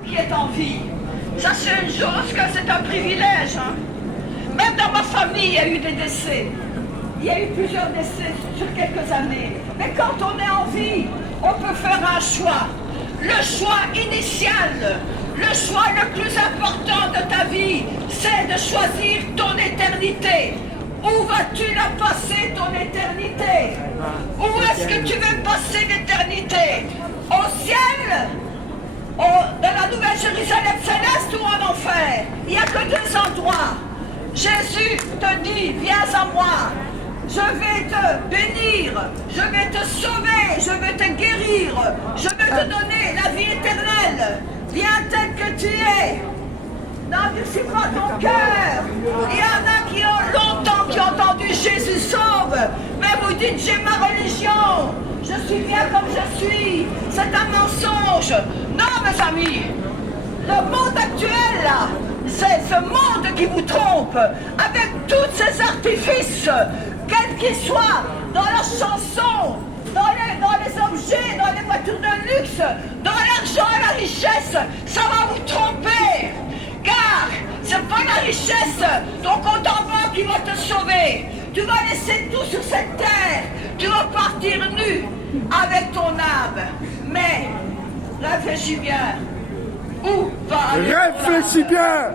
qui est en vie. Ça, c'est une chose que c'est un privilège. Hein. Même dans ma famille, il y a eu des décès. Il y a eu plusieurs décès sur quelques années. Mais quand on est en vie, on peut faire un choix. Le choix initial, le choix le plus important de ta vie, c'est de choisir ton éternité. Où vas-tu la passer, ton éternité? Où est-ce que tu veux passer l'éternité? Au ciel? Dans la Nouvelle Jérusalem céleste ou en enfer? Il n'y a que deux endroits. Jésus te dit, viens à moi. Je vais te bénir, je vais te sauver, je vais te guérir, je vais te donner la vie éternelle. Viens tel que tu es. N'endurcis pas ton cœur. Il y en a qui ont longtemps qui ont entendu Jésus sauve. Mais vous dites, j'ai ma religion. Je suis bien comme je suis. C'est un mensonge. Non, mes amis. Le monde actuel, là, c'est ce monde qui vous trompe. Avec tous ces artifices, quels qu'ils soient, dans la chanson, dans les objets, dans les voitures de luxe, dans l'argent et la richesse, ça va vous tromper. Car c'est pas la richesse, ton compte en banque qui va te sauver. Tu vas laisser tout sur cette terre. Tu vas partir nu avec ton âme. Mais réfléchis bien. Où va aller Réfléchis bien.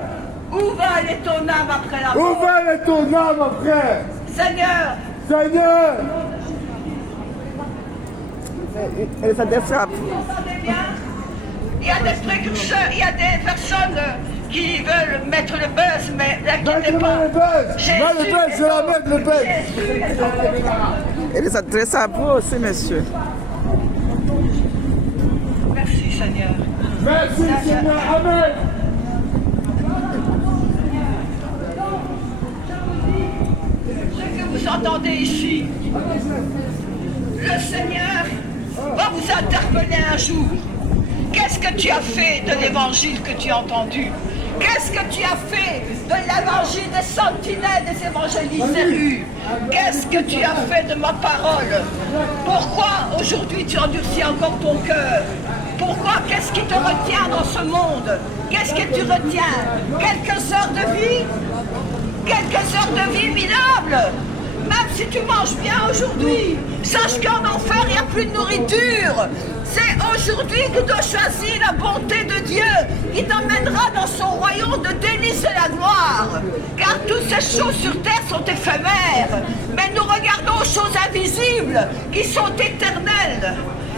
Où va aller ton âme après la mort? Où va aller ton âme après? Seigneur. Seigneur. Elle fait des frappes. Vous entendez bien? Il y a des précurseurs, il y a des personnes qui veulent mettre le buzz, mais n'inquiétez pas. Le buzz. Le buzz, je la mettre le buzz. Elle est très sympa aussi, monsieur. Merci Seigneur. Merci Seigneur. Amen. Ce que vous entendez ici, le Seigneur va vous interpeller un jour. Qu'est-ce que tu as fait de l'évangile que tu as entendu? Qu'est-ce que tu as fait de l'évangile des sentinelles, des évangélistes des rues? Qu'est-ce que tu as fait de ma parole? Pourquoi aujourd'hui tu endurcis encore ton cœur? Pourquoi? Qu'est-ce qui te retient dans ce monde? Qu'est-ce que tu retiens? Quelques heures de vie? Quelques heures de vie minables? Même si tu manges bien aujourd'hui, sache qu'en enfer, il n'y a plus de nourriture. C'est aujourd'hui que tu dois choisir la bonté de Dieu qui t'emmènera dans son royaume de délices et la gloire. Car toutes ces choses sur terre sont éphémères. Mais nous regardons aux choses invisibles qui sont éternelles.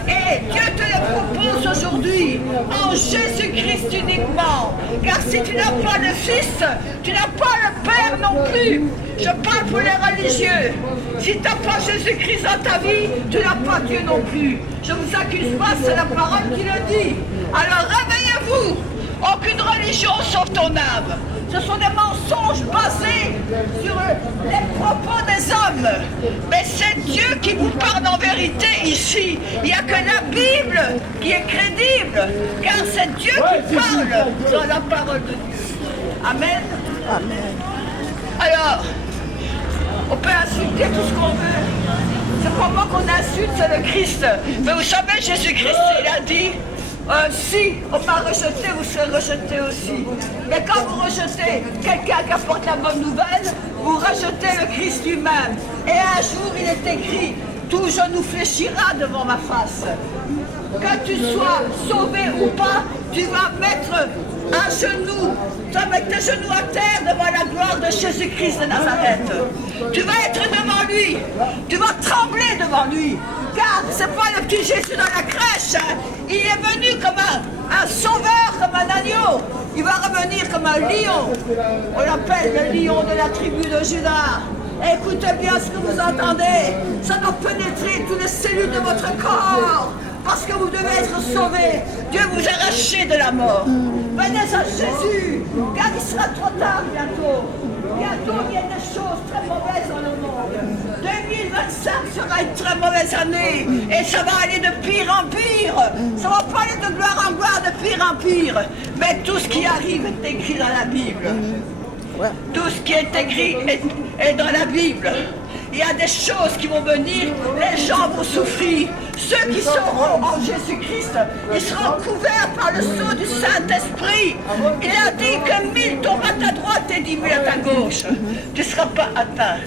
Et Dieu te les propose aujourd'hui, en Jésus-Christ uniquement. Car si tu n'as pas le Fils, tu n'as pas le Père non plus. Je parle pour les religieux. Si tu n'as pas Jésus-Christ dans ta vie, tu n'as pas Dieu non plus. Je ne vous accuse pas, c'est la parole qui le dit. Alors réveillez-vous. Aucune religion sauve ton âme. Ce sont des mensonges basés sur les propos des hommes. Mais c'est Dieu qui vous parle en vérité ici. Il n'y a que la Bible qui est crédible. Car c'est Dieu qui parle dans la parole de Dieu. Amen. Amen. Alors, on peut insulter tout ce qu'on veut. C'est pas moi qu'on insulte, c'est le Christ. Mais vous savez, Jésus-Christ, il a dit, si on m'a rejeté, vous serez rejeté aussi. Mais quand vous rejetez quelqu'un qui apporte la bonne nouvelle, vous rejetez le Christ lui-même. Et un jour, il est écrit, tout genou fléchira devant ma face. Que tu sois sauvé ou pas, tu vas mettre un genou, tu vas mettre tes genoux à terre devant la gloire de Jésus-Christ de Nazareth. Tu vas être devant lui, tu vas trembler devant lui. Car c'est pas le petit Jésus dans la crèche, hein. Il est venu comme un sauveur, comme un agneau. Il va revenir comme un lion. On l'appelle le lion de la tribu de Juda. Écoutez bien ce que vous entendez. Ça doit pénétrer toutes les cellules de votre corps. Parce que vous devez être sauvés. Dieu vous a arraché de la mort. Venez à Jésus, car il sera trop tard bientôt. Bientôt, il y a des choses très mauvaises dans le monde. 2025 sera une très mauvaise année. Et ça va aller de pire en pire. Ça va pas aller de gloire en gloire, de pire en pire. Mais tout ce qui arrive est écrit dans la Bible. Tout ce qui est écrit est dans la Bible. Il y a des choses qui vont venir, les gens vont souffrir. Ceux qui seront en Jésus-Christ, ils seront couverts par le sceau du Saint-Esprit. Il a dit que 1000 tombent à ta droite et 10 000 à ta gauche. Tu ne seras pas atteint.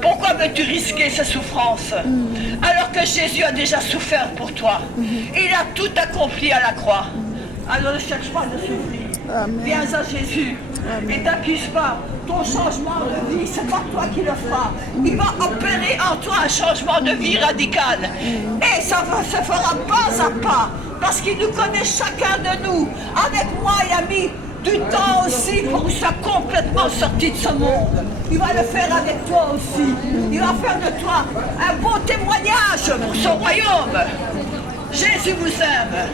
Pourquoi veux-tu risquer ces souffrances alors que Jésus a déjà souffert pour toi? Il a tout accompli à la croix. Alors ne cherche pas de souffrir. Viens à Jésus et t'accuse pas. Ton changement de vie, c'est pas toi qui le feras. Il va opérer en toi un changement de vie radical. Et ça se fera pas à pas. Parce qu'il nous connaît chacun de nous. Avec moi, il a mis du temps aussi pour que tu sois complètement sorti de ce monde. Il va le faire avec toi aussi. Il va faire de toi un beau témoignage pour son royaume. Jésus vous aime.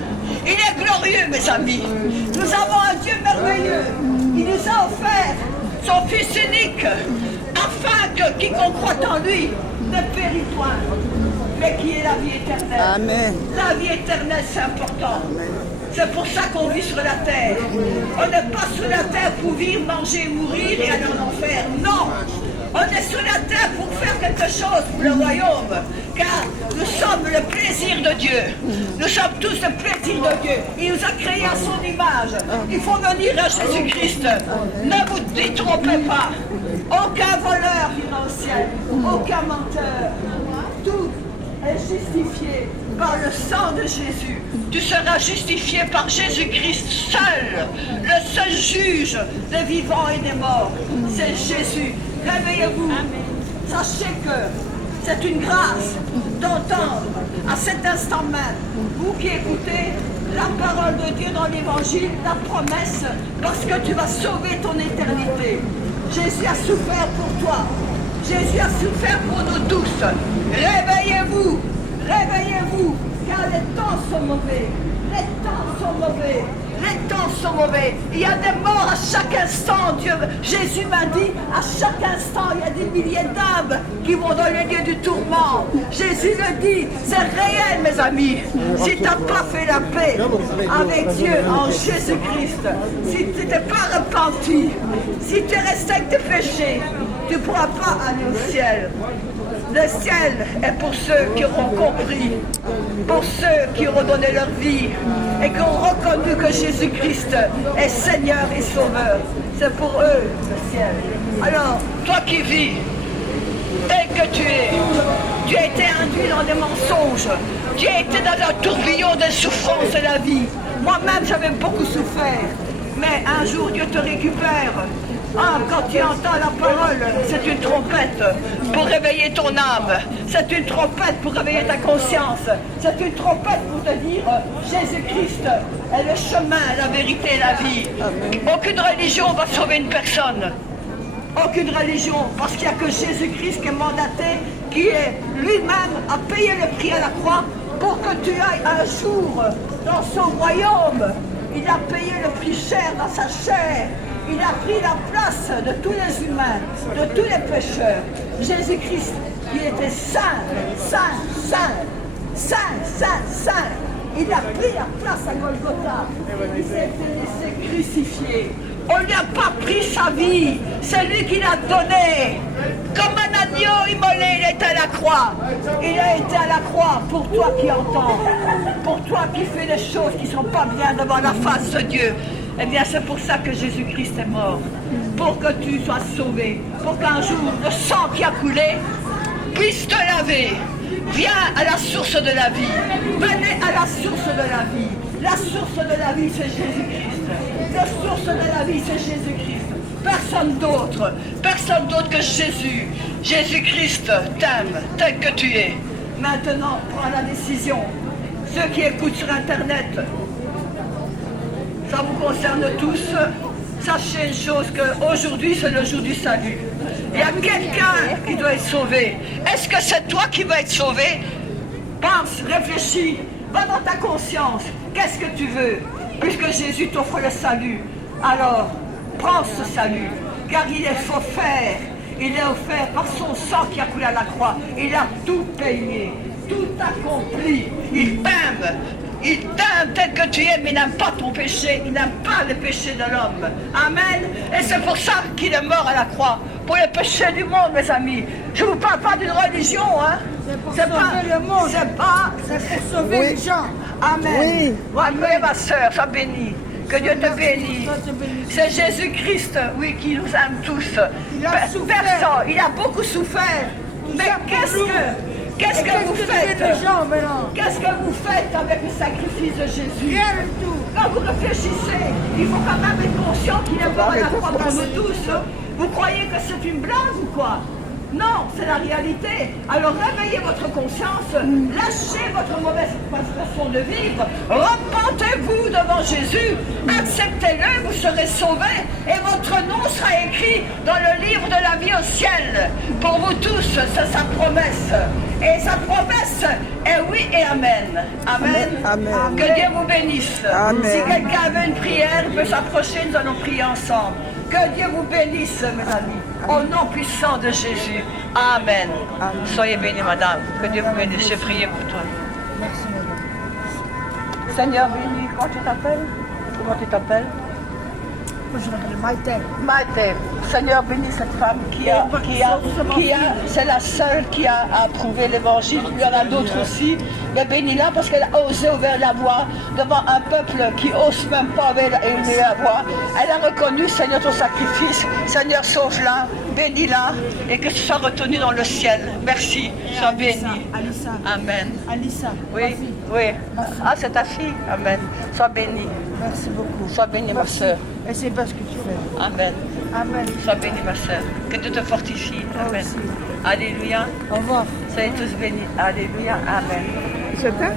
Il est glorieux, mes amis. Nous avons un Dieu merveilleux. Il nous a offert son Fils unique, afin que quiconque croit en lui ne périsse point, mais qui est la vie éternelle. Amen. La vie éternelle, c'est important. C'est pour ça qu'on vit sur la terre. On n'est pas sur la terre pour vivre, manger, mourir et aller en enfer. Non! On est sur la terre pour faire quelque chose pour le royaume. Car nous sommes le plaisir de Dieu. Nous sommes tous le plaisir de Dieu. Il nous a créés à son image. Il faut venir à Jésus-Christ. Ne vous détrompez pas. Aucun voleur ira au ciel. Aucun menteur. Tout est justifié par le sang de Jésus. Tu seras justifié par Jésus-Christ seul, le seul juge des vivants et des morts. C'est Jésus. Réveillez-vous. Sachez que c'est une grâce d'entendre à cet instant même, vous qui écoutez la parole de Dieu dans l'évangile, la promesse, parce que tu vas sauver ton éternité. Jésus a souffert pour toi. Jésus a souffert pour nous tous. Réveillez-vous, réveillez-vous, car les temps sont mauvais. Les temps sont mauvais. Les temps sont mauvais. Il y a des morts à chaque instant. Dieu, Jésus m'a dit, à chaque instant, il y a des milliers d'âmes qui vont dans les lieux du tourment. Jésus le dit, c'est réel, mes amis. Si tu n'as pas fait la paix avec Dieu en Jésus-Christ, si tu n'es pas repenti, si tu es resté avec tes péchés, tu ne pourras pas aller au ciel. Le ciel est pour ceux qui auront compris, pour ceux qui auront donné leur vie et qui ont reconnu que Jésus-Christ est Seigneur et Sauveur. C'est pour eux le ciel. Alors, toi qui vis, tel que tu as été induit dans des mensonges, tu as été dans un tourbillon de souffrance de la vie. Moi-même, j'avais beaucoup souffert, mais un jour, Dieu te récupère. Ah, quand tu entends la parole, c'est une trompette pour réveiller ton âme. C'est une trompette pour réveiller ta conscience. C'est une trompette pour te dire Jésus-Christ est le chemin, la vérité et la vie. Aucune religion va sauver une personne. Aucune religion, parce qu'il n'y a que Jésus-Christ qui est mandaté, qui est lui-même a payé le prix à la croix pour que tu ailles un jour dans son royaume. Il a payé le prix cher dans sa chair. Il a pris la place de tous les humains, de tous les pécheurs. Jésus-Christ, il était saint, saint, saint, saint, saint, saint. Il a pris la place à Golgotha. Il s'est laissé crucifier. On ne lui a pas pris sa vie. C'est lui qui l'a donné. Comme un agneau immolé, il est à la croix. Il a été à la croix pour toi qui entends. Pour toi qui fais des choses qui ne sont pas bien devant la face de Dieu. Eh bien, c'est pour ça que Jésus-Christ est mort. Pour que tu sois sauvé. Pour qu'un jour, le sang qui a coulé puisse te laver. Viens à la source de la vie. Venez à la source de la vie. La source de la vie, c'est Jésus-Christ. La source de la vie, c'est Jésus-Christ. Personne d'autre que Jésus. Jésus-Christ t'aime tel que tu es. Maintenant, prends la décision. Ceux qui écoutent sur Internet, ça vous concerne tous. Sachez une chose, qu'aujourd'hui c'est le jour du salut. Il y a quelqu'un qui doit être sauvé. Est-ce que c'est toi qui vas être sauvé? Pense, réfléchis, va dans ta conscience. Qu'est-ce que tu veux? Puisque Jésus t'offre le salut, alors prends ce salut, car il est offert. Il est offert par son sang qui a coulé à la croix. Il a tout payé, tout accompli. Il t'aime. Il t'aime tel que tu es, mais il n'aime pas ton péché. Il n'aime pas le péché de l'homme. Amen. Et c'est pour ça qu'il est mort à la croix. Pour le péché du monde, mes amis. Je ne vous parle pas d'une religion, hein. pour C'est sauver le monde. C'est pas. C'est pour sauver Oui. les gens. Amen. Oui. Amen, ma soeur, sois bénie. Que Dieu te bénisse. Toi, te bénisse. C'est Jésus-Christ, oui, qui nous aime tous. Il a souffert. Personne, il a beaucoup souffert. Mais ça pour qu'est-ce nous. que vous faites? Les gens maintenant. Qu'est-ce que vous faites avec le sacrifice de Jésus? Rien du tout. Quand vous réfléchissez, il faut quand même être conscient qu'il est mort à la croix pour nous tous. Vous croyez que c'est une blague ou quoi? Non, c'est la réalité. Alors réveillez votre conscience, lâchez votre mauvaise façon de vivre, repentez-vous devant Jésus, acceptez-le, vous serez sauvés et votre nom sera écrit dans le livre de la vie au ciel. Pour vous tous, c'est sa promesse. Et sa promesse est oui et amen. Amen. Amen. Que Dieu vous bénisse. Amen. Si quelqu'un veut une prière, il peut s'approcher, nous allons prier ensemble. Que Dieu vous bénisse, mes amis. Au nom puissant de Jésus. Amen. Soyez bénis, madame. Que Dieu vous bénisse. Je prie pour toi. Merci, madame. Seigneur béni, comment tu t'appelles? Comment tu t'appelles? Moi, je m'appelle Maïté. Maïté. Seigneur bénis cette femme c'est la seule qui a approuvé l'évangile. Il y en a d'autres aussi. Mais bénis-la parce qu'elle a osé ouvrir la voie devant un peuple qui n'ose même pas ouvrir la voie. Elle a reconnu, Seigneur, ton sacrifice. Seigneur, sauve-la, bénis-la et que tu sois retenu dans le ciel. Merci. Sois béni. Alissa. Amen. Alissa. ma Oui, fille. oui. Ah, c'est ta fille. Amen. Sois béni. Merci beaucoup. Sois bénie, ma Merci. soeur. Et c'est pas ce que tu fais. Amen. Amen. Sois bénie, ma soeur. Que Dieu te fortifie. Amen. aussi. Alléluia. Au revoir. Soyez tous bénis. Alléluia. Amen. C'est ça?